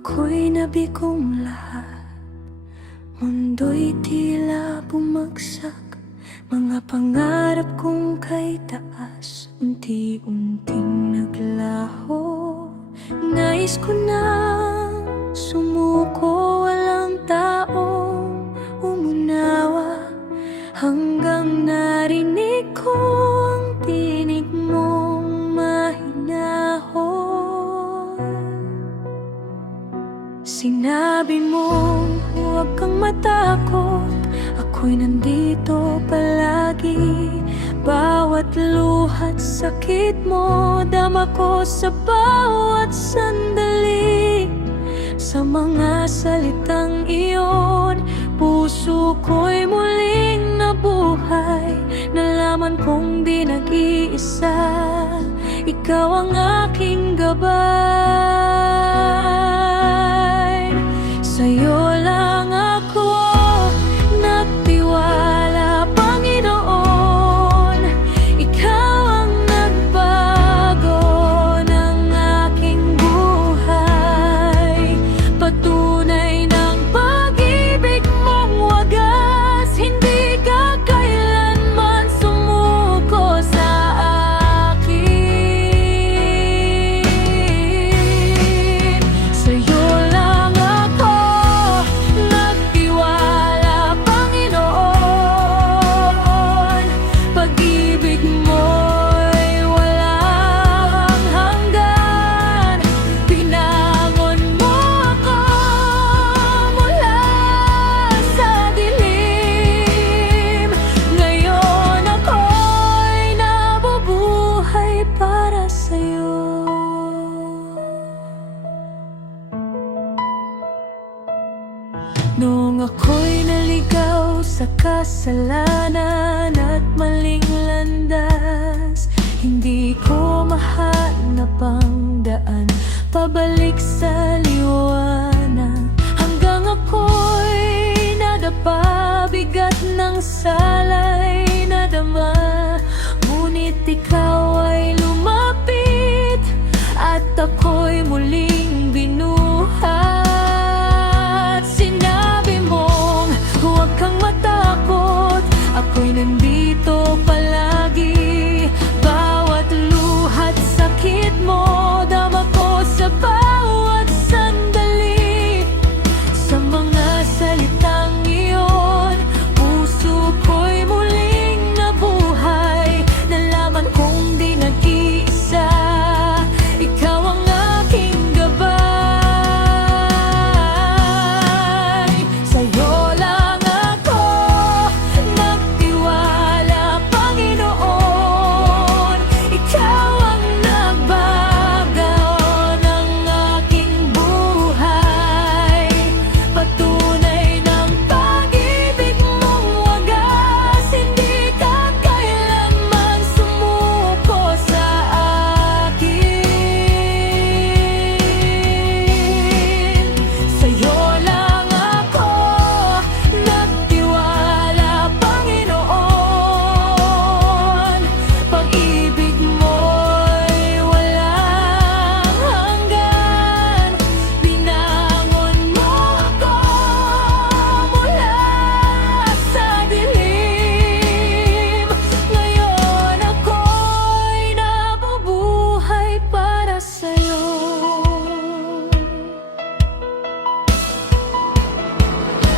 ako'y nabigong lahat, mundo'y tila bumagsak. Mga pangarap kong kay taas, unti-unting naglaho. Nais ko nang sumuko, walang taong umunawa, hanggang narinig ko ang tinig mong mahinahon. Sinabi mong huwag kang matakot, ako'y nandito palagi. Bawat luha't sakit mo, dama ko sa bawat sandali. Sa mga salitang iyon, puso ko'y muling nabuhay. Nalaman kong di nag-iisa, ikaw ang aking gabay. Sa'yo lang ako nagtiwala, Panginoon. Ikaw ang nagbago ng aking buhay. Patunay ng pag-ibig mong wagas, hindi ka kailanman sumuko sa akin. Sa'yo lang ako nagtiwala, Panginoon. Pag-ibig mo'y walang hanggan. Pinangon mo ako mula sa dilim. Ngayon ako'y nabubuhay para sa'yo. Noong ako'y naligaw sa kasalanan at maling landas, hindi ko mahanap ang daan pabalik sa liwanag. Hanggang ako'y nadapa, bigat ng sala'y nadama. Ngunit ikaw ay lumapit at ako'y muling binuhat. Sinabi mong huwag kang matakot, ako'y nandito palagi. Bawat luha't sakit mo, dama ko sa bawat sandali. Sa mga salitang iyon, puso ko'y muling nabuhay. Nalaman kong di nag-iisa, ikaw ang aking gabay. Sa'yo lang ako nagtiwala, Panginoon. Ikaw ang nagbago ng aking buhay. Patunay ng pag-ibig mong wagas, hindi ka kailanman sumuko sa akin. Sa'yo lang ako nagtiwala, Panginoon. Pag-ibig mo'y walang hanggan. Binangon mo ako mula sa dilim. Ngayon ako'y nabubuhay para sa'yo.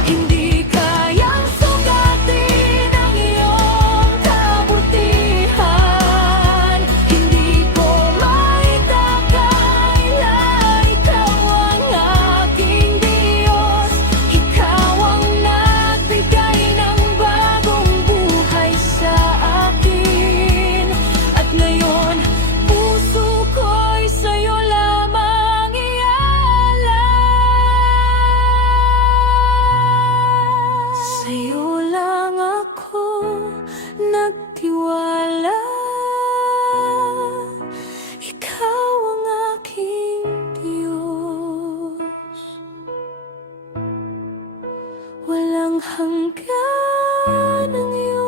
Hindi kayang sukatin ang iyong kabutihan. Hindi ko maitakala, ikaw ang aking Diyos. Ikaw ang nagbigay ng bagong buhay sa akin. At ngayon, puso ko'y sa'yo lamang iaalay. Sa'yo lang ako nagtiwala, ikaw ang aking Diyos. Walang hanggan ang iyong